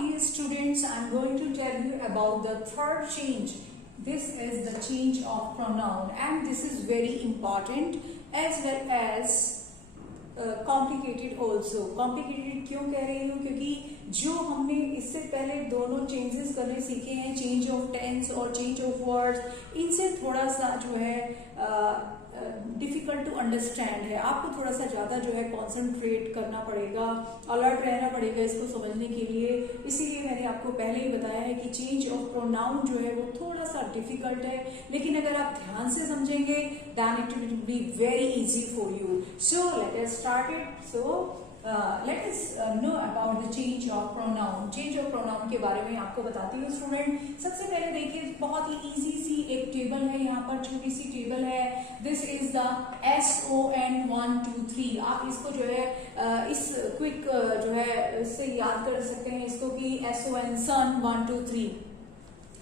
dear students, I am going to tell you about the third change. This is the change of pronoun and this is very important as well as complicated also. Complicated क्यों कह रही हूँ? क्योंकि जो हमने इससे पहले दोनों चेंजेस करने सीखे हैं, चेंज ऑफ टेंस और चेंज ऑफ वर्ड्स, इनसे थोड़ा सा जो है डिफिकल्ट टू अंडरस्टैंड है. आपको थोड़ा सा ज़्यादा जो है कॉन्सेंट्रेट करना पड़ेगा, अलर्ट रहना पड़ेगा इसको समझने के लिए. इसीलिए मैंने आपको पहले ही बताया है कि चेंज ऑफ प्रोनाउन जो है वो थोड़ा सा डिफिकल्ट है, लेकिन अगर आप ध्यान से समझेंगे then it will be very easy for you. So let us start it. So let us know about the change of pronoun. Change of pronoun के बारे में आपको बताती हूँ स्टूडेंट. सबसे पहले देखिए, बहुत ही इजी सी एक टेबल है, यहाँ पर छोटी सी टेबल है. This is the SON 1 2 3. आप इसको जो है इस क्विक जो है इससे याद कर सकते हैं इसको कि SON सन 1 2 3.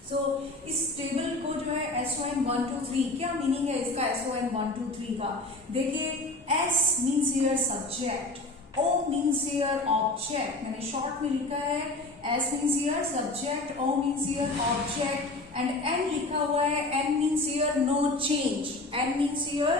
सो इस टेबल को जो है SON 1 2 3, क्या मीनिंग है इसका SON 1 2 3 का? देखिए, S means here subject, O means here object. मैंने शॉर्ट में लिखा है S means here subject, O means here object and N लिखा हुआ है. N means here no change. N means here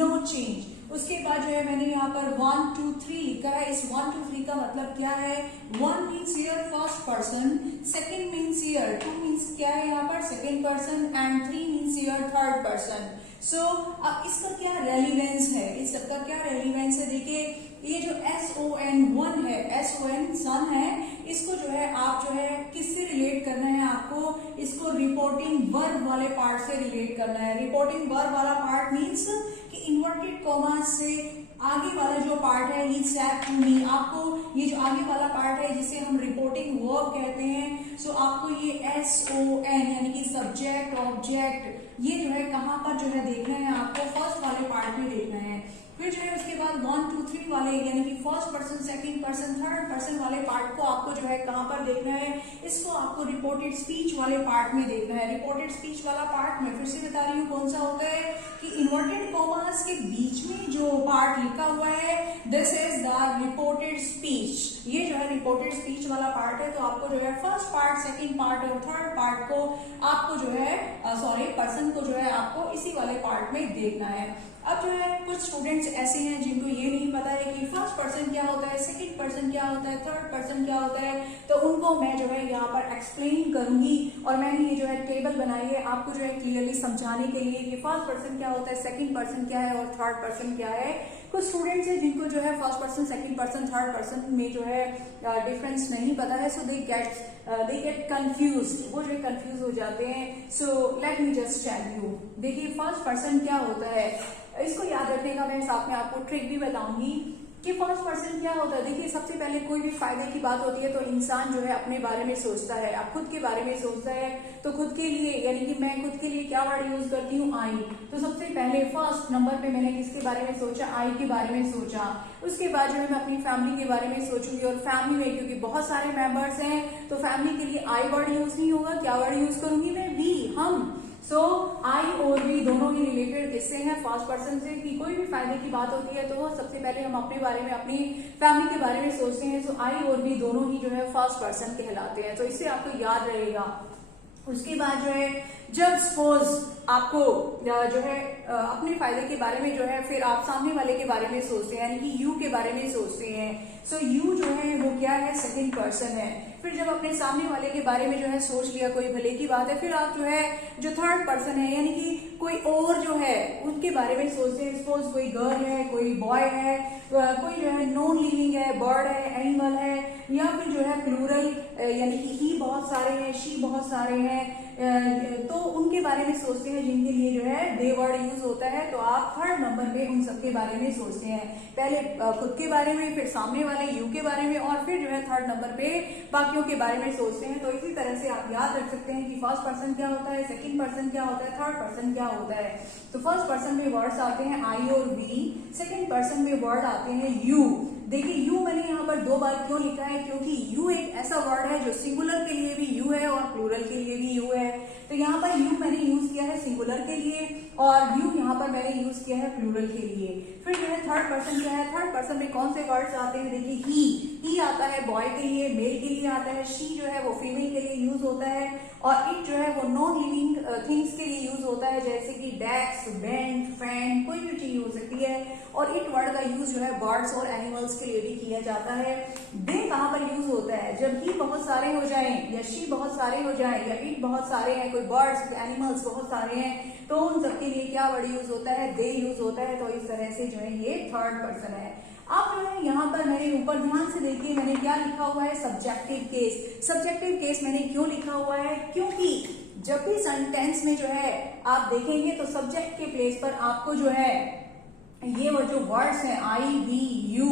no change. उसके बाद जो है मैंने यहाँ पर 1 2 3 लिखा है. इस 1 2 3 का मतलब क्या है? 1 means here first person, second means here 2 means क्या है यहाँ पर second person and 3 means here third person. So अब इसका क्या रेलिवेंस है? इस सबका क्या रेलिवेंस है? देखिए, ये जो SON 1 है, SON सन है, इसको जो है आप जो है किससे रिलेट करना है? आपको इसको रिपोर्टिंग वर्ब वाले पार्ट से रिलेट करना है. रिपोर्टिंग वर्ब वाला पार्ट मीन्स कि इन्वर्टेड कॉमा से आगे वाला जो पार्ट है, ही सैड टू मी. आपको ये जो आगे वाला पार्ट है जिसे हम रिपोर्टिंग वर्ब कहते हैं, सो आपको ये SON यानी कि सब्जेक्ट ऑब्जेक्ट, ये जो है कहाँ पर जो है देखना है? आपको फर्स्ट वाले पार्ट में देखना है. फिर जो है उसके बाद 1 2 3 वाले यानी कि first person second person third person वाले पार्ट को आपको जो है कहाँ पर देखना है? इसको आपको रिपोर्टेड स्पीच वाले पार्ट में देखना है. रिपोर्टेड स्पीच वाला पार्ट में फिर से बता रही हूँ कौन सा होता है कि इन्वर्टेड कॉमास के बीच में जो पार्ट लिखा हुआ है, this is the reported speech. ये जो है रिपोर्टेड स्पीच वाला पार्ट है. तो आपको जो है फर्स्ट पार्ट, सेकंड पार्ट और थर्ड पार्ट को आपको जो है पर्सन को जो है आपको इसी वाले पार्ट में देखना है. अब जो है कुछ स्टूडेंट्स ऐसे हैं जिनको ये नहीं पता है कि फर्स्ट पर्सन क्या होता है, सेकंड पर्सन क्या होता है, थर्ड पर्सन क्या होता है. तो उनको मैं जो है यहाँ पर एक्सप्लेन करूंगी और मैंने ये जो है टेबल बनाई है आपको जो है क्लियरली समझाने के लिए कि फर्स्ट पर्सन क्या होता है, सेकंड पर्सन क्या है और थर्ड पर्सन क्या है. कुछ स्टूडेंट्स हैं जिनको जो है first person, second person, third person में जो है डिफरेंस नहीं पता है. So they get confused. वो जो है कंफ्यूज हो जाते हैं. So let me just tell you. देखिए, फर्स्ट पर्सन क्या होता है, इसको याद रखने का मैं साथ में आपको ट्रिक भी बताऊंगी कि फर्स्ट पर्सन क्या होता है. देखिए, सबसे पहले कोई भी फायदे की बात होती है तो इंसान जो है अपने बारे में सोचता है. आप खुद के बारे में सोचता है तो खुद के लिए यानी कि मैं खुद के लिए क्या वर्ड यूज करती हूँ? आई. तो सबसे पहले फर्स्ट नंबर पे मैंने किसके बारे में सोचा? आई के बारे में सोचा. उसके बाद जो है मैं अपनी फैमिली के बारे में सोचूंगी और फैमिली में क्योंकि बहुत सारे मेंबर्स हैं तो फैमिली के लिए आई वर्ड यूज नहीं होगा. क्या वर्ड यूज करूंगी मैं? वी, हम. सो आई और वी दोनों ही रिलेटेड किससे हैं? फर्स्ट पर्सन से. कि कोई भी फायदे की बात होती है तो सबसे पहले हम अपने बारे में, अपनी फैमिली के बारे में सोचते हैं. सो आई और वी दोनों ही जो है फर्स्ट पर्सन कहलाते हैं. तो इससे आपको याद रहेगा. उसके बाद जो है जब सपोज आपको जो है अपने फायदे के बारे में जो है फिर आप सामने वाले के बारे में सोचते हैं यानी कि यू के बारे में सोचते हैं. सो यू जो है वो क्या है? सेकंड पर्सन है. फिर जब अपने सामने वाले के बारे में जो है सोच लिया, कोई भले की बात है, फिर आप जो है जो थर्ड पर्सन है यानी कि कोई और जो है उनके बारे में सोचते हैं. सपोज कोई गर्ल है, कोई बॉय है, कोई जो है नॉन लिविंग है, बर्ड है, एनिमल है, या फिर जो है प्लूरल यानी कि ही बहुत सारे हैं, शी बहुत सारे हैं, तो उनके बारे में सोचते हैं जिनके लिए जो है दे वर्ड यूज होता है. तो आप थर्ड नंबर पे उन सबके बारे में सोचते हैं. पहले खुद के बारे में, फिर सामने वाले यू के बारे में और फिर जो है थर्ड नंबर पे बाकियों के बारे में सोचते हैं. तो इसी तरह से आप याद रख सकते हैं कि फर्स्ट पर्सन क्या होता है, सेकंड पर्सन क्या होता है, थर्ड पर्सन क्या होता है. तो फर्स्ट पर्सन में वर्ड्स आते हैं आई और वी. सेकंड पर्सन में वर्ड आते हैं यू. देखिए, यू मैंने यहाँ पर 2 बार क्यों लिखा है? क्योंकि यू एक ऐसा वर्ड है जो सिंगुलर के लिए भी यू है और प्लूरल के लिए भी यू है. तो यहाँ पर यू मैंने यूज किया है सिंगुलर के लिए और यू यहाँ पर मैंने यूज किया है प्लूरल के लिए। फिर जो है थर्ड पर्सन क्या है, थर्ड पर्सन में कौन से वर्ड्स आते हैं, देखिए ही आता है बॉय के लिए, मेल के लिए आता है, शी जो है वो फीमेल के लिए यूज होता है और इट जो है वो नॉन लिविंग थिंग्स के लिए यूज होता है, जैसे कि डेस्क, बेंच, फैन, कोई भी चीज हो सकती है। और इट वर्ड का यूज जो है बर्ड्स और एनिमल्स के लिए भी किया जाता है। दे कहाँ पर यूज होता है, जब ही बहुत सारे हो जाएं या शी बहुत सारे हो जाएं या इट बहुत सारे हैं, कोई बर्ड्स एनिमल्स बहुत सारे हैं, तो उन सबके लिए क्या वर्ड यूज होता है, दे यूज होता है। तो इस तरह से जो है ये थर्ड पर्सन है। अब जो है यहाँ पर मैंने ऊपर ध्यान से देखिए मैंने क्या लिखा हुआ है, सब्जेक्टिव केस। सब्जेक्टिव केस मैंने क्यों लिखा हुआ है, क्योंकि जब भी सेंटेंस में जो है आप देखेंगे तो सब्जेक्ट के प्लेस पर आपको जो है ये वो जो वर्ड्स हैं I, we, you,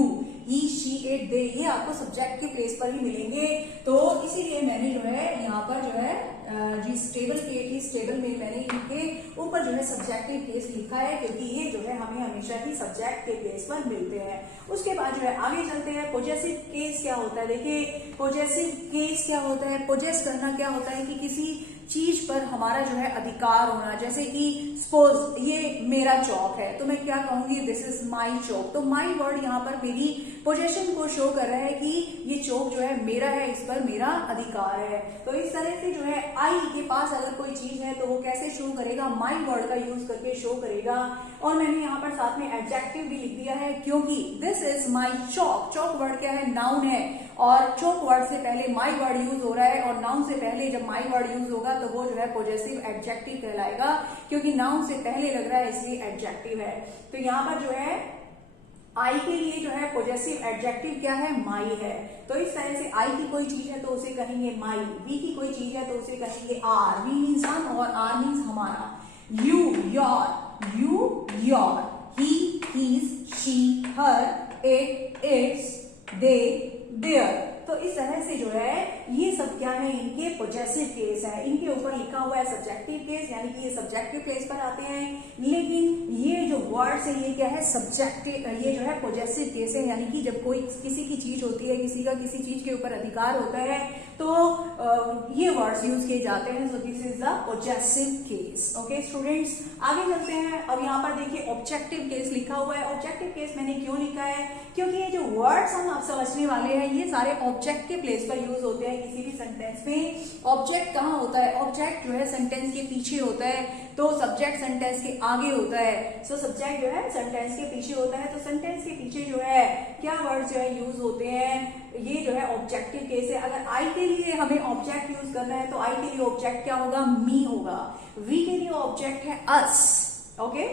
he, she, it, they, ये आपको सब्जेक्ट के प्लेस पर ही मिलेंगे। तो इसीलिए मैंने जो है यहाँ पर जो है जिस टेबल में मैंने इनके ऊपर जो है सब्जेक्टिव केस लिखा है, क्योंकि ये जो है हमें हमेशा ही सब्जेक्ट के प्लेस पर मिलते हैं। उसके बाद जो है आगे चलते हैं, पोजेसिव केस क्या होता है। देखिए पोजेसिव केस क्या होता है, पोजेस करना क्या होता है कि किसी चीज पर हमारा जो है अधिकार होना, जैसे कि सपोज ये मेरा चौक है तो मैं क्या कहूंगी, दिस इज माई चौक। तो माई वर्ड यहाँ पर मेरी पोजेशन को शो कर रहा है कि ये चौक जो है मेरा है, इस पर मेरा अधिकार है। तो इस तरह से जो है आई के पास अगर कोई चीज है तो वो कैसे शो करेगा, माई वर्ड का यूज करके शो करेगा। और मैंने यहाँ पर साथ में एडजेक्टिव भी लिख दिया है, क्योंकि this is my Chowk. Chowk word क्या है, नाउन है और चौक वर्ड से पहले माई वर्ड यूज हो रहा है और नाउन से पहले जब माई वर्ड यूज होगा तो वो जो है पोजेसिव एडजेक्टिव कहलाएगा, क्योंकि नाउन से पहले लग रहा है इसलिए एडजेक्टिव है। तो यहाँ पर जो है आई के लिए जो है पोजेसिव एडजेक्टिव क्या है, माई है। तो इस तरह से आई की कोई चीज है तो उसे कहेंगे माई, वी की कोई चीज है तो उसे कहेंगे आर, वी मीन्स हम और आर मीन्स हमारा, you your, he his, she her, it its, they their. तो इस तरह से जो है ये सब क्या है, इनके पोजेसिव केस है। इनके ऊपर लिखा हुआ है सब्जेक्टिव केस, यानी कि ये सब्जेक्टिव केस पर आते हैं, लेकिन ये जो वर्ड्स है ये क्या है, सब्जेक्टिव, ये जो है पोजेसिव केस है। यानी कि जब कोई किसी की चीज होती है, किसी का किसी चीज के ऊपर अधिकार होता है तो ये वर्ड्स यूज किए जाते हैं। So this is the possessive case. Okay students, आगे चलते हैं। अब यहाँ पर देखिए ऑब्जेक्टिव केस लिखा हुआ है। ऑब्जेक्टिव केस मैंने क्यों लिखा है, क्योंकि ये जो वर्ड्स हम आप समझने वाले हैं ये सारे ऑब्जेक्ट के प्लेस पर यूज होते हैं किसी भी सेंटेंस में। ऑब्जेक्ट कहाँ होता है, ऑब्जेक्ट जो है सेंटेंस के पीछे होता है, तो सब्जेक्ट सेंटेंस के आगे होता है। सो सब्जेक्ट जो है सेंटेंस के पीछे होता है, तो सेंटेंस के पीछे जो है क्या वर्ड्स जो है यूज होते हैं, ये जो है ऑब्जेक्टिव केस है। अगर आई के लिए हमें ऑब्जेक्ट यूज करना है तो आई के लिए ऑब्जेक्ट क्या होगा, मी होगा। वी के लिए ऑब्जेक्ट है अस। ओके,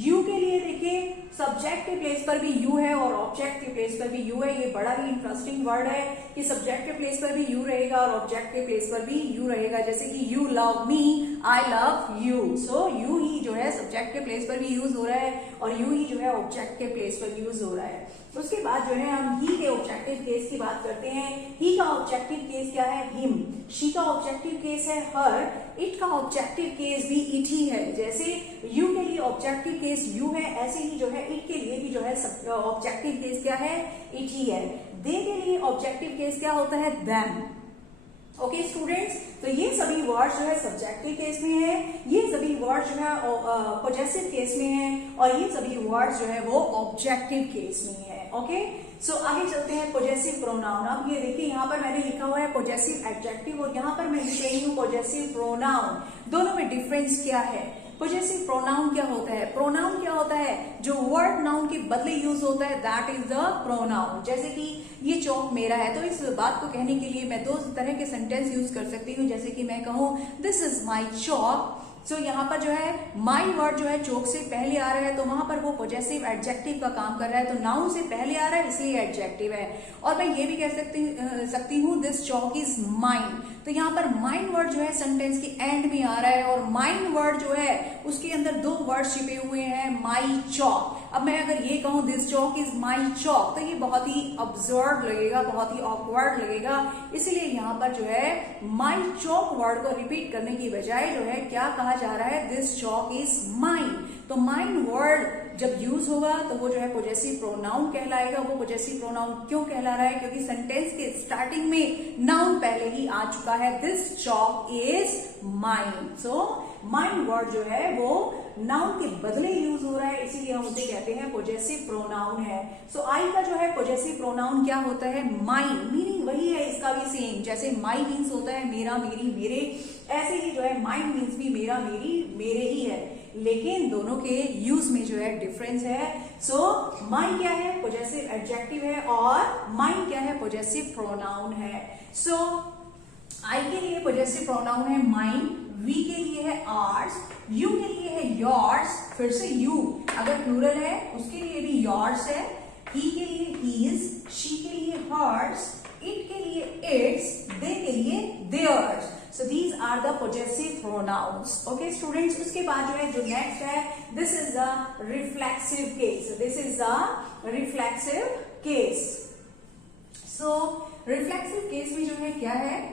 यू के लिए देखिए सब्जेक्ट के प्लेस पर भी यू है और ऑब्जेक्ट के प्लेस पर भी यू है। ये बड़ा ही इंटरेस्टिंग वर्ड है कि सब्जेक्ट के प्लेस पर भी यू रहेगा और ऑब्जेक्ट के प्लेस पर भी यू रहेगा। जैसे कि you love me, I love you. So you ही जो है सब्जेक्ट के प्लेस पर भी यूज हो रहा है और यू ही जो है ऑब्जेक्ट के प्लेस पर यूज हो रहा है। उसके बाद जो है हम ही के ऑब्जेक्टिव केस की बात करते हैं। ही का ऑब्जेक्टिव केस क्या है, हिम। शी का ऑब्जेक्टिव केस है हर। इट का ऑब्जेक्टिव केस भी इट ही है। जैसे यू के लिए ऑब्जेक्टिव केस यू है, ऐसे ही जो है इट के लिए भी जो है ऑब्जेक्टिव केस क्या है, इट ही है। दे के लिए ऑब्जेक्टिव केस क्या होता है, देम। ओके स्टूडेंट्स, तो ये सभी वर्ड्स जो है सब्जेक्टिव केस में है, ये सभी वर्ड्स जो है पोजेसिव केस में है और ये सभी वर्ड्स जो है वो ऑब्जेक्टिव केस में है। ओके, सो आगे चलते हैं पोजेसिव प्रोनाउन। अब ये देखिए यहाँ पर मैंने लिखा हुआ है पोजेसिव एडजेक्टिव और यहाँ पर मैं लिख रही हूँ पोजेसिव प्रोनाउन। दोनों में डिफरेंस क्या है, पोजेसिव प्रोनाउन क्या होता है, प्रोनाउन क्या होता है, जो वर्ड नाउन के बदले यूज होता है, दैट इज द प्रोनाउन। जैसे कि ये चौक मेरा है तो इस बात को कहने के लिए मैं दो तरह के सेंटेंस यूज कर सकती हूँ। जैसे कि मैं कहूँ दिस इज माई चौक। सो यहाँ पर जो है माई वर्ड जो है चौक से पहले आ रहा है तो वहां पर वो पोजेसिव एडजेक्टिव का काम कर रहा है, तो नाउन से पहले आ रहा है इसलिए एडजेक्टिव है। और मैं ये भी कह सकती हूँ दिस चौक इज माइन। तो यहाँ पर माइन वर्ड जो है सेंटेंस के एंड में आ रहा है और माइन वर्ड जो है उसके अंदर दो वर्ड छिपे हुए हैं, माई चॉक। अब मैं अगर ये कहूं this chalk is my chalk, तो ये बहुत ही अब्सर्ड लगेगा, बहुत ही ऑकवर्ड लगेगा। इसीलिए यहाँ पर जो है माई चॉक वर्ड को रिपीट करने की बजाय जो है क्या कहा जा रहा है, दिस चॉक इज माइन। तो माइन वर्ड जब यूज होगा तो वो जो है पोजेसिव प्रोनाउन कहलाएगा। वो पोजेसिव प्रोनाउन क्यों कहला रहा है, क्योंकि सेंटेंस के स्टार्टिंग में नाउन पहले ही आ चुका है, this chalk is mine. So mine word जो है वो नाउन के बदले यूज हो रहा है, इसीलिए हम उसे कहते हैं पोजेसिव प्रोनाउन है। सो आई का जो है पोजेसिव प्रोनाउन क्या होता है, माइन। मीनिंग वही है इसका भी सेम, जैसे माई मीन्स होता है मेरा, मेरी, मेरे, ऐसे ही जो है माइन मीन्स भी मेरा, मेरी, मेरे ही है, लेकिन दोनों के यूज में जो है डिफरेंस है। सो माइन क्या है, पोजेसिव एडजेक्टिव है, और माइन क्या है, पोजेसिव प्रोनाउन है। सो आई के लिए पोजेसिव प्रोनाउन है माइन, वी के लिए है आर्स, यू के लिए है योर्स। फिर से यू अगर प्लूरल है उसके लिए भी योर्स है, ही के लिए हीज, शी के लिए हर्स, इट के लिए इट्स, दे के लिए theirs. So these are the possessive pronouns. Okay, students. उसके बाद जो है जो next है, this is the reflexive case. This is the reflexive case. So reflexive case में जो है क्या है,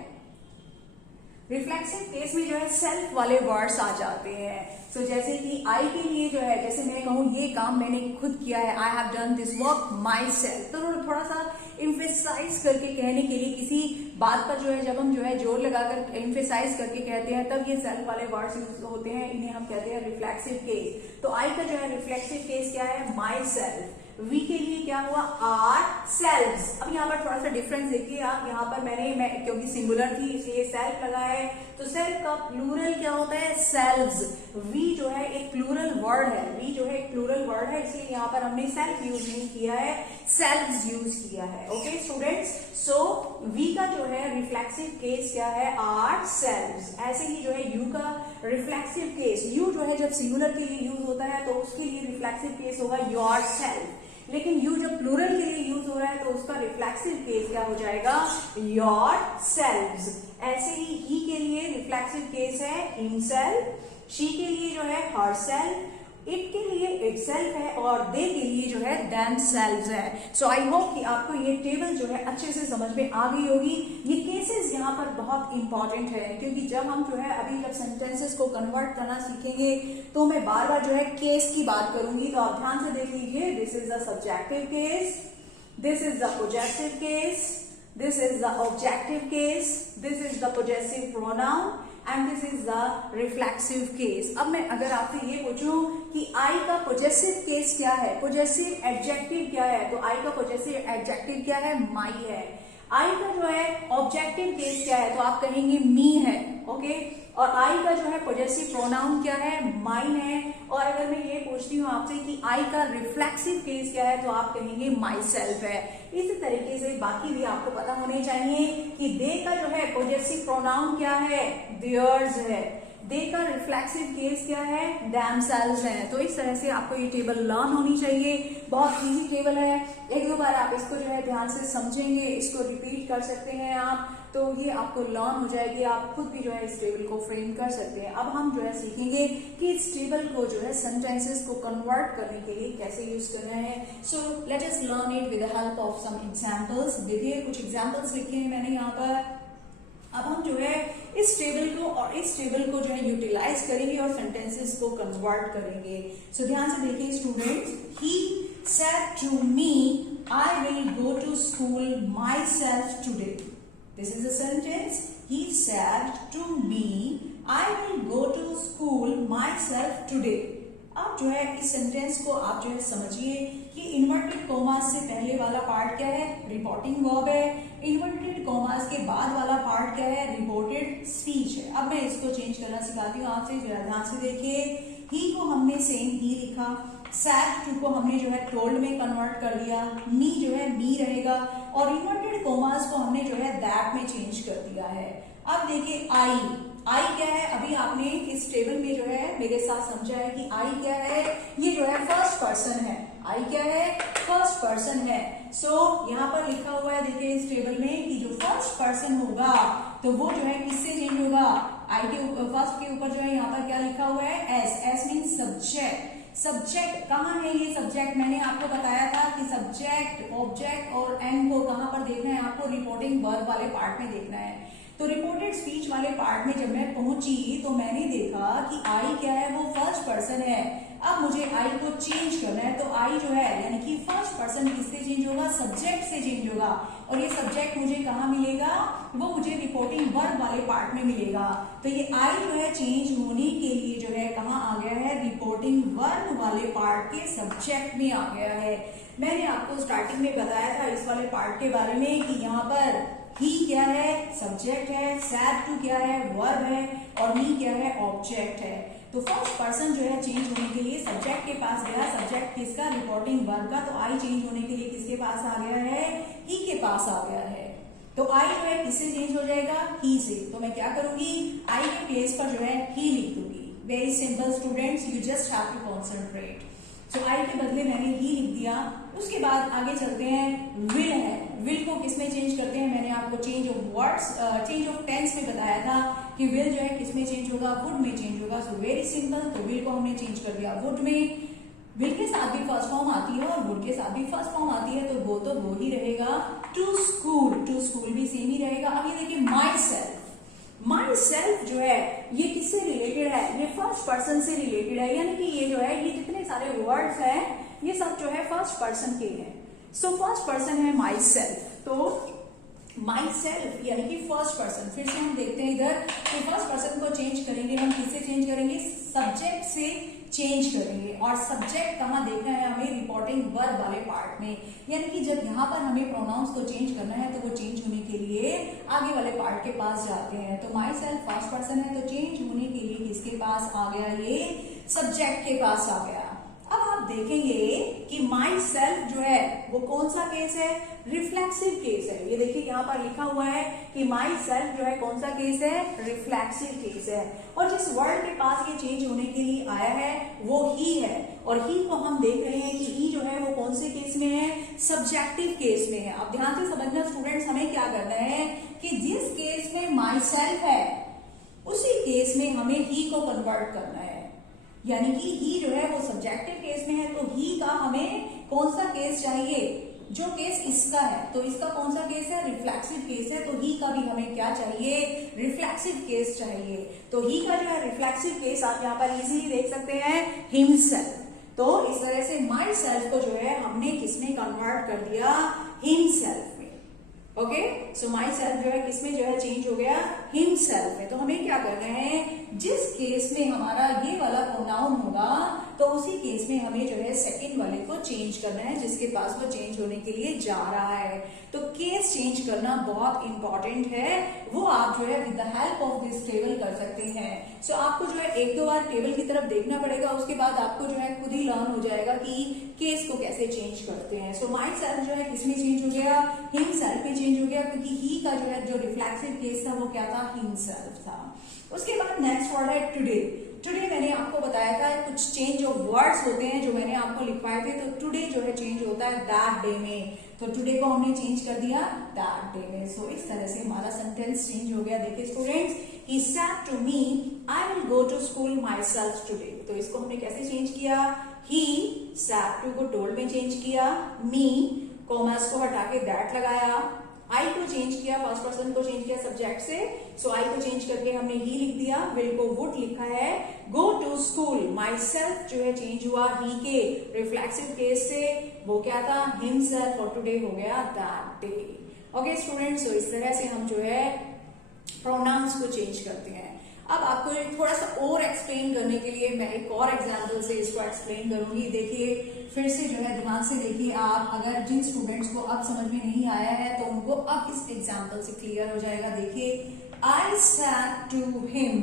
रिफ्लेक्सिव केस में जो है सेल्फ वाले वर्ड्स आ जाते हैं। सो जैसे कि आई के लिए जो है, जैसे मैं कहूँ ये काम मैंने खुद किया है, I have done this work my self, तो थोड़ा सा इम्फेसाइज करके कहने के लिए किसी बात पर जो है जब हम जो है जोर लगाकर इम्फेसाइज करके कहते हैं तब ये सेल्फ वाले वर्ड्स यूज होते हैं, इन्हें हम कहते हैं रिफ्लेक्सिव केस। तो आई का जो है रिफ्लेक्सिव केस क्या है, माई सेल्फ। वी के लिए क्या हुआ, आर सेल्व्स। अब यहाँ पर थोड़ा सा डिफरेंस देखिए आप, यहाँ पर मैं क्योंकि सिंगुलर थी इसलिए सेल्फ लगा है, तो सेल्फ का प्लूरल क्या होता है, सेल्व्स। वी जो है एक प्लूरल वर्ड है, वी जो है एक प्लूरल वर्ड है, इसलिए यहाँ पर हमने सेल्फ यूज नहीं किया है, सेल्व्स यूज किया है। ओके स्टूडेंट्स, सो वी का जो है रिफ्लेक्सिव केस क्या है, आर सेल्व्स। ऐसे ही जो है यू का रिफ्लेक्सिव केस, यू जो है जब सिंगुलर के लिए यूज होता है तो उसके लिए रिफ्लेक्सिव केस होगा योर सेल्फ, लेकिन यू जब प्लूरल के लिए यूज हो रहा है तो उसका रिफ्लेक्सिव केस क्या हो जाएगा, योर सेल्व्स। ऐसे ही के लिए रिफ्लेक्सिव केस है हिमसेल्फ, शी के लिए जो है हरसेल्फ, इट के लिए इटसेल्फ है, और दे के लिए जो है देमसेल्व्स है। सो आई होप कि आपको ये टेबल जो है अच्छे से समझ में आ गई होगी। ये केसेस यहाँ पर बहुत इंपॉर्टेंट है, क्योंकि जब हम जो है अभी जब सेंटेंसेस को कन्वर्ट करना सीखेंगे तो मैं बार बार जो है केस की बात करूंगी, तो आप ध्यान से देख लीजिए। This is the subjective case, this is the possessive case, this is the objective case, this is the possessive pronoun, and this is the reflexive case. अब मैं अगर आपसे ये पूछूं कि आई का पोजेसिव केस क्या है, पोजेसिव एडजेक्टिव क्या है, तो आई का पोजेसिव एडजेक्टिव क्या है, माई है। आई का जो है ऑब्जेक्टिव केस क्या है, तो आप कहेंगे मी है। ओके, और आई का जो है पोजेसिव प्रोनाउन क्या है, माइन है। और अगर मैं ये पूछती हूँ आपसे कि आई का रिफ्लेक्सिव केस क्या है, तो आप कहेंगे माई सेल्फ है। इसी तरीके से बाकी भी आपको पता होने चाहिए कि दे का जो है पोजेसिव प्रोनाउन क्या है, देयर्स है। दे का रिफ्लेक्सिव केस क्या है, देमसेल्व्स है। तो इस तरह से आपको ये टेबल लर्न होनी चाहिए, बहुत इजी टेबल है। एक दो बार आप इसको जो है ध्यान से समझेंगे, इसको रिपीट कर सकते हैं आप, तो ये आपको लर्न हो जाएगी, आप खुद भी जो है इस टेबल को फ्रेम कर सकते हैं। अब हम जो है सीखेंगे कि इस टेबल को जो है सेंटेंसेस को कन्वर्ट करने के लिए कैसे यूज करना है। So let us learn it with the help of some examples. देखिए कुछ एग्जांपल्स लिखे हैं मैंने यहाँ पर। अब हम जो है इस टेबल को और इस टेबल को जो है यूटिलाइज करेंगे और सेंटेंसेस को कन्वर्ट करेंगे। सो ध्यान से देखिए students, he said to me, I will go to school myself today. This is a sentence. He said to me, I will go to school myself today. अब जो है इस सेंटेंस को आप जो है समझिए कि इन्वर्टेड कॉमास से पहले वाला पार्ट क्या है, रिपोर्टिंग वर्ब है। इन्वर्टेड कॉमास के बाद वाला पार्ट क्या है, रिपोर्टेड स्पीच है। अब मैं इसको चेंज करना सिखाती हूँ आपसे, जरा ध्यान से देखिए। ही को हमने सेम ही लिखा, सैड टू को हमने जो है टोल्ड में कन्वर्ट कर दिया, मी जो है मी रहेगा, और इन्वर्टेड कॉमास को हमने जो है दैट में चेंज कर दिया है। अब देखिए आई, आई क्या है, अभी आपने इस टेबल में जो है मेरे साथ समझा है कि आई क्या है, ये जो है फर्स्ट पर्सन है। आई क्या है, फर्स्ट पर्सन है। सो यहाँ पर लिखा हुआ है देखिए इस टेबल में कि जो फर्स्ट पर्सन होगा तो वो जो है किससे चेंज होगा, आई के फर्स्ट के ऊपर जो है यहाँ पर क्या लिखा हुआ है, S. S mean subject. Subject कहाँ है ये सब्जेक्ट, मैंने आपको बताया था कि सब्जेक्ट, ऑब्जेक्ट और एन को कहाँ पर देखना है, आपको रिपोर्टिंग वर्ब वाले पार्ट में देखना है। तो रिपोर्टेड स्पीच वाले पार्ट में जब मैं पहुंची तो मैंने देखा कि आई क्या है, वो फर्स्ट पर्सन है। अब मुझे आई को चेंज करना है, तो आई जो है यानी कि फर्स्ट पर्सन किससे चेंज होगा, सब्जेक्ट से चेंज होगा। और ये सब्जेक्ट मुझे कहाँ मिलेगा, वो मुझे रिपोर्टिंग वर्ब वाले पार्ट में मिलेगा। तो ये आई जो है चेंज होने के लिए जो है कहाँ आ गया है, रिपोर्टिंग वर्ब वाले पार्ट के सब्जेक्ट में आ गया है। मैंने आपको स्टार्टिंग में बताया था इस वाले पार्ट के बारे में कि यहाँ पर ही क्या है, सब्जेक्ट है, सैड टू क्या है, वर्ब है, और मी क्या है, ऑब्जेक्ट है। तो फर्स्ट पर्सन जो है चेंज होने के लिए सब्जेक्ट के पास गया, सब्जेक्ट किसका, रिपोर्टिंग वर्ब का। तो आई चेंज होने के लिए किसके पास आ गया है, ही के पास आ गया है। तो आई जो है किससे चेंज हो जाएगा, ही से। तो मैं क्या करूंगी, आई के प्लेस पर जो है ही लिख दूंगी। Very simple students, you just have to concentrate. तो आई के बदले मैंने ही लिख दिया। उसके बाद आगे चलते हैं, विल है। विल को किसमें चेंज करते हैं, मैंने आपको change of words, change of tense में बताया था कि विल जो है किसमें चेंज होगा, वुड में चेंज होगा। सो वेरी सिंपल, तो विल को हमने चेंज कर दिया वुड में। विल के साथ भी फर्स्ट फॉर्म आती है और वुड के साथ भी फर्स्ट फॉर्म आती है, तो वो ही रहेगा। टू स्कूल, टू स्कूल भी सेम ही रहेगा। अब ये देखिए माई सेल्फ। माई सेल्फ जो है ये किससे रिलेटेड है, ये फर्स्ट पर्सन से रिलेटेड है, यानी कि ये जो है ये जितने सारे वर्ड्स हैं ये सब जो है फर्स्ट पर्सन के हैं। सो फर्स्ट पर्सन है माई सेल्फ। तो माई सेल्फ यानी कि फर्स्ट पर्सन। फिर से हम देखते हैं इधर कि फर्स्ट पर्सन को चेंज करेंगे हम, किससे चेंज करेंगे, सब्जेक्ट से चेंज करेंगे। और सब्जेक्ट कहाँ देखना है हमें, रिपोर्टिंग वर्ब वाले पार्ट में। यानी कि जब यहाँ पर हमें प्रोनाउंस को चेंज करना है तो वो चेंज होने के लिए आगे वाले पार्ट के पास जाते हैं। तो माई सेल्फ फर्स्ट पर्सन है, तो चेंज होने के लिए किसके पास आ गया, ये सब्जेक्ट के पास आ गया। अब आप देखेंगे कि माई सेल्फ जो है वो कौन सा केस है, रिफ्लेक्सिव केस है। ये देखिए यहाँ पर लिखा हुआ है कि माई सेल्फ जो है कौन सा केस है, रिफ्लेक्सिव केस है। और जिस वर्ड के पास ये चेंज होने के लिए आया है वो ही है। और ही को हम देख रहे हैं कि ही जो है वो कौन से केस में है, सब्जेक्टिव केस में है। अब ध्यान से समझना स्टूडेंट्स, हमें क्या करना है कि जिस केस में माई सेल्फ है उसी केस में हमें ही को कन्वर्ट करना है। यानी कि ही जो है वो सब्जेक्टिव केस में है, तो ही का हमें कौन सा केस चाहिए, जो केस इसका है। तो इसका कौन सा केस है, रिफ्लेक्सिव केस है। तो ही का भी हमें क्या चाहिए, रिफ्लेक्सिव केस चाहिए। तो ही का जो है रिफ्लेक्सिव केस आप यहाँ पर इजीली देख सकते हैं, हिमसेल्फ। तो इस तरह से माई सेल्फ को जो है हमने किसमें कन्वर्ट कर दिया, हिमसेल्फ में। ओके, सो माई सेल्फ जो है किसमें जो है चेंज हो गया, हिमसेल्फ में। तो हमें क्या करना है, जिस केस में हमारा ये वाला प्रोनाउन होगा तो उसी केस में हमें जो है सेकंड वाले को चेंज करना है जिसके पास वो चेंज होने के लिए जा रहा है। तो केस चेंज करना बहुत इंपॉर्टेंट है, वो आप जो है with the help of this table कर सकते हैं। सो आपको जो है एक दो बार टेबल की तरफ देखना पड़ेगा, उसके बाद आपको जो है खुद ही लर्न हो जाएगा कि केस को कैसे चेंज करते हैं। सो माई सेल्फ जो है किसमें चेंज हो गया, हिमसेल्फ में चेंज हो गया, क्योंकि ही का जो है जो रिफ्लेक्सिव केस था वो क्या था, हिमसेल्फ था। उसके बाद नेक्स्ट वर्ड है टुडे। टुडे मैंने आपको बताया था कुछ चेंज ऑफ वर्ड्स होते हैं जो मैंने आपको लिखवाए थे। तो टुडे जो है चेंज होता है दैट डे में, तो टुडे को हमने चेंज कर दिया दैट डे में। सो इस तरह से हमारा सेंटेंस चेंज हो गया। देखिए students, he said to me I will go to school myself today. तो इसको हमने कैसे चेंज किया, ही सेड टू को टोल्ड में चेंज किया, मी कॉमर्स को हटा के दैट लगाया, आई को चेंज किया, फर्स्ट पर्सन को चेंज किया सब्जेक्ट से। सो आई को चेंज करके हमने ही लिख दिया, विल को वुड लिखा है, go to school. Myself जो है चेंज हुआ ही के रिफ्लेक्सिव केस से, वो क्या था, हिमसेल्फ, और टुडे हो गया दैट डे। ओके स्टूडेंट्स, तो इस तरह से हम जो है प्रोनाउंस को चेंज करते हैं। अब आपको थोड़ा सा और एक्सप्लेन करने के लिए मैं एक और एग्जाम्पल से इसको एक्सप्लेन करूंगी। देखिए फिर से जो है ध्यान से देखिए आप, अगर जिन स्टूडेंट्स को अब समझ में नहीं आया है तो उनको अब इस एग्जाम्पल से क्लियर हो जाएगा। देखिए, I said to him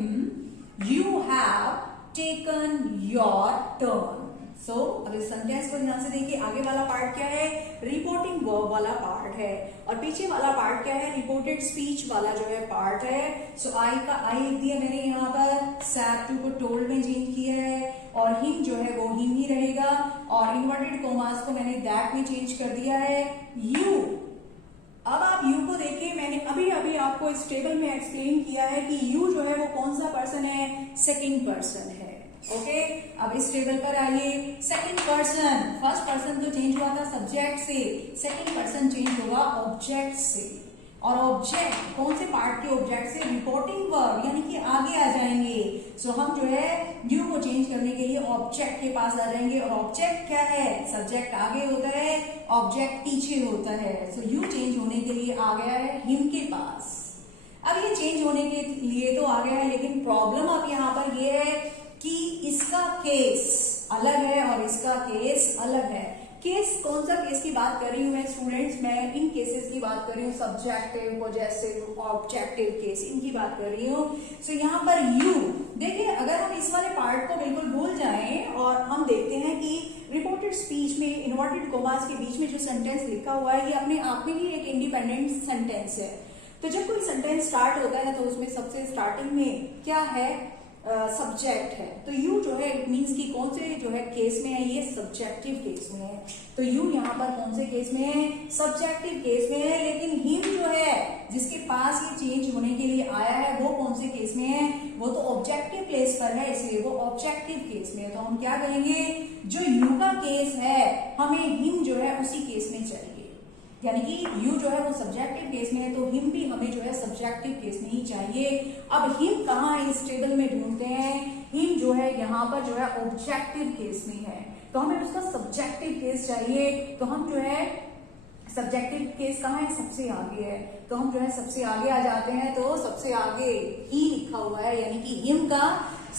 you have taken your turn. So अब इस सेंटेंस को ध्यान से देखिए, आगे वाला पार्ट क्या है, रिपोर्टिंग वर्ब वाला पार्ट है, और पीछे वाला पार्ट क्या है, रिपोर्टेड स्पीच वाला जो है पार्ट है। सो आई का आई लिख दिया मैंने यहाँ पर, सैड टू को टोल्ड में चेंज किया है, और हिम जो है वो हिम ही रहेगा, और इन्वर्टेड कोमास को मैंने दैट में चेंज कर दिया है। यू, अब आप यू को देखिए, मैंने अभी अभी आपको इस टेबल में एक्सप्लेन किया है कि यू जो है वो कौन सा पर्सन है, सेकंड पर्सन है। ओके, अब इस टेबल पर आइए, सेकंड पर्सन, फर्स्ट पर्सन तो चेंज हुआ था सब्जेक्ट से, सेकंड पर्सन चेंज होगा ऑब्जेक्ट से, और ऑब्जेक्ट कौन से पार्ट के ऑब्जेक्ट से, रिपोर्टिंग वर्ब, यानी कि आगे आ जाएंगे। सो हम जो है यू को चेंज करने के लिए ऑब्जेक्ट के पास आ जाएंगे, और ऑब्जेक्ट क्या है, सब्जेक्ट आगे होता है, ऑब्जेक्ट पीछे होता है। सो यू चेंज होने के लिए आ गया है हिम के पास। अब ये चेंज होने के लिए तो आ गया है, लेकिन प्रॉब्लम अब यहाँ पर ये है कि इसका केस अलग है और इसका केस अलग है। केस, कौन सा केस की बात कर रही हूँ मैं स्टूडेंट्स, मैं इन केसेस की बात कर रही हूँ, सब्जेक्टिव, पॉजेसिव, ऑब्जेक्टिव केस, इनकी बात कर रही हूँ। सो यहाँ पर यू देखिए, अगर हम इस वाले पार्ट को बिल्कुल भूल जाएं और हम देखते हैं कि रिपोर्टेड स्पीच में इन्वर्टेड कोमास के बीच में जो सेंटेंस लिखा हुआ है, ये अपने आप में ही एक इंडिपेंडेंट सेंटेंस है। तो जब कोई सेंटेंस स्टार्ट होता है तो उसमें सबसे स्टार्टिंग में क्या है, सब्जेक्ट है। तो यू जो है इट मीन्स कि कौन से जो है केस में है, ये सब्जेक्टिव केस में है। तो यू यहाँ पर कौन से केस में है, सब्जेक्टिव केस में है। लेकिन हिम जो है जिसके पास ये चेंज होने के लिए आया है, वो कौन से केस में है, वो तो ऑब्जेक्टिव प्लेस पर है, इसलिए वो ऑब्जेक्टिव केस में है। तो हम क्या करेंगे, जो यू का केस है हमें हिम जो है उसी केस में चाहिए, यानी कि यू जो है वो सब्जेक्टिव केस में है, तो हिम भी हमें जो है सब्जेक्टिव केस में ही चाहिए। अब हिम कहाँ है इस टेबल में ढूंढते हैं, हिम जो है यहाँ पर जो है ऑब्जेक्टिव केस में है, तो हमें उसका सब्जेक्टिव केस चाहिए। तो हम जो है सब्जेक्टिव केस कहाँ है, सबसे आगे है, तो हम जो है सबसे आगे आ जाते हैं। तो सबसे आगे ही लिखा हुआ है, यानी कि हिम का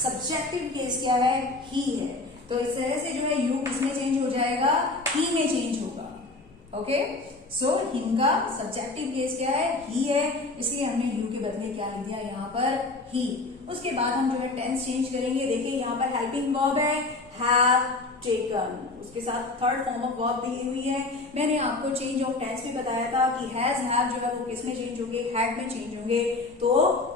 सब्जेक्टिव केस क्या है, ही है। तो इस तरह से जो है यू किसमें चेंज हो जाएगा, ही में चेंज होगा। ओके, सो हिम का सब्जेक्टिव केस क्या है, ही है, इसलिए हमने यू के बदले क्या लिख दिया यहाँ पर, ही। उसके बाद हम जो है टेंस चेंज करेंगे। देखिए यहाँ पर हेल्पिंग वर्ब है, हैव टेकन, उसके साथ थर्ड फॉर्म ऑफ वर्ब दी हुई है। मैंने आपको चेंज ऑफ टेंस भी बताया था कि हैज, हैव जो है वो किस में चेंज होंगे, हैड में चेंज होंगे। तो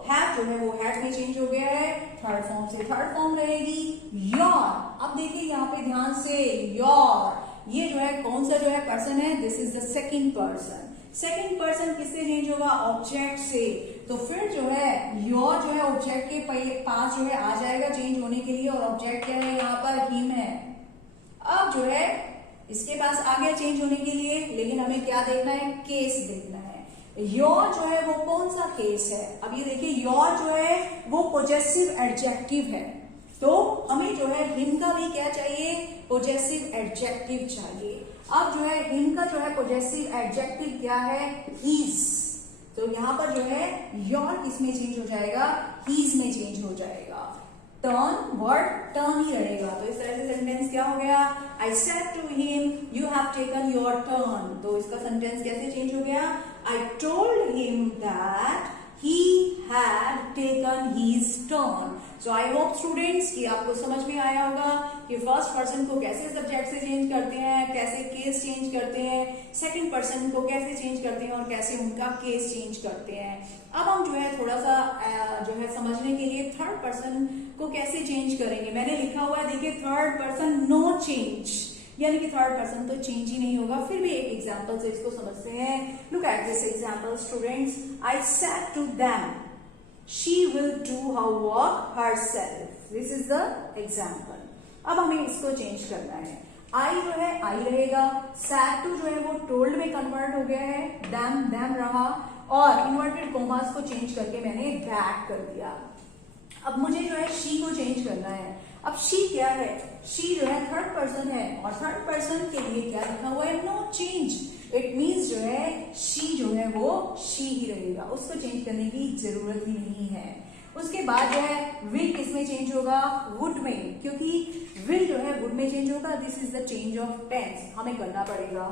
हैव जो है वो हैड में चेंज हो गया है, थर्ड फॉर्म से थर्ड फॉर्म रहेगी योर। अब देखिए यहाँ पे ध्यान से, योर ये जो है कौन सा जो है पर्सन है, this is the second person. Second person किससे चेंज होगा, ऑब्जेक्ट से। तो फिर जो है योर जो है ऑब्जेक्ट के पास जो है आ जाएगा चेंज होने के लिए, और ऑब्जेक्ट क्या है यहाँ पर, हिम है। अब जो है इसके पास आ गया चेंज होने के लिए, लेकिन हमें क्या देखना है, केस देखना है। योर जो है वो कौन सा केस है, अब ये देखिए योर जो है वो पॉजेसिव एडजेक्टिव है, तो हमें जो है हिम का भी क्या चाहिए, पॉजेसिव एडजेक्टिव चाहिए। अब जो है हिम का जो है पॉजेसिव एडजेक्टिव क्या है, हीज। तो यहाँ पर जो है योर किसमें चेंज हो जाएगा, हीज में चेंज हो जाएगा। टर्न, वर्ड टर्न ही रहेगा। तो इस तरह से सेंटेंस क्या हो गया, I said to him you have taken your turn. तो इसका सेंटेंस कैसे चेंज हो गया, I told him that he had taken his turn. So I hope students कि आपको समझ में आया होगा कि फर्स्ट पर्सन को कैसे सब्जेक्ट से चेंज करते हैं, कैसे केस चेंज करते हैं, सेकंड पर्सन को कैसे चेंज करते हैं और कैसे उनका केस चेंज करते हैं। अब हम जो है थोड़ा सा जो है समझने के लिए थर्ड पर्सन को कैसे चेंज करेंगे। मैंने लिखा हुआ है देखिए, थर्ड पर्सन नो चेंज, यानी कि थर्ड पर्सन तो चेंज ही नहीं होगा। फिर भी एक एग्जांपल से इसको समझते हैं। Look at this example students, I said to them she will do her work herself. This is the example. अब हमें इसको चेंज करना है। आई जो है आई रहेगा, सेड टू जो है वो टोल्ड में कन्वर्ट हो गया है, देम देम रहा, और इन्वर्टेड कोमास को चेंज करके मैंने दैट कर दिया। अब मुझे जो है शी को चेंज करना है। अब शी क्या है, शी जो है थर्ड पर्सन है, और थर्ड पर्सन के लिए क्या लिखा हुआ है, नो चेंज। इट मीन्स जो है शी जो है वो शी ही रहेगा, उसको चेंज करने की जरूरत ही नहीं है। उसके बाद जो है विल किसमें चेंज होगा, वुड में, क्योंकि विल जो है वुड में चेंज होगा। This is the change of tense, हमें करना पड़ेगा।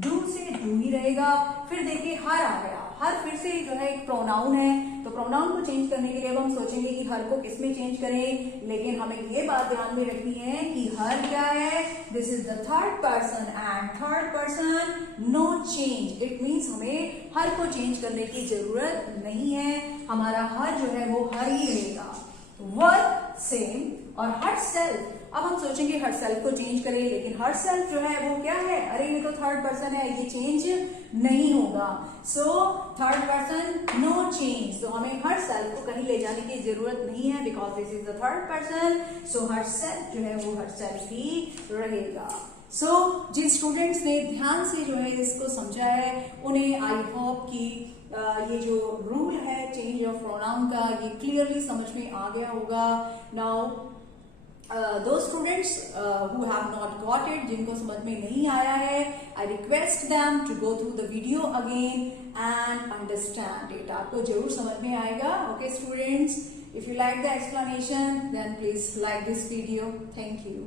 डू से डू ही रहेगा। फिर देखिए हर आ गया, हर फिर से जो है एक प्रोनाउन है, तो प्रोनाउन को चेंज करने के लिए अब हम सोचेंगे कि हर को किस में चेंज करें, लेकिन हमें ये बात ध्यान में रखनी है कि हर क्या है, this is the third person and third person no change. It means हमें हर को चेंज करने की जरूरत नहीं है, हमारा हर जो है वो हर ही रहेगा। वर्क सेम, और हर सेल्फ, अब हम सोचेंगे हर सेल्फ को चेंज करें, लेकिन हर सेल्फ जो है वो क्या है, अरे ये तो थर्ड पर्सन है, ये चेंज नहीं होगा। So third person no change, तो हमें हर सेल्फ को कहीं ले जाने की जरूरत नहीं है, because this is the third person. So her self जो है वो हर सेल्फ ही रहेगा। सो जिन स्टूडेंट्स ने ध्यान से जो है इसको समझा है, उन्हें आई होप कि ये जो रूल है चेंज ऑफ प्रोनाउन का, ये क्लियरली समझ में आ गया होगा। Now those students who have not got it, जिनको समझ में नहीं आया है, I request them to go through the video again and understand it. आपको जरूर समझ में आएगा। Okay students, if you like the explanation then please like this video. Thank you.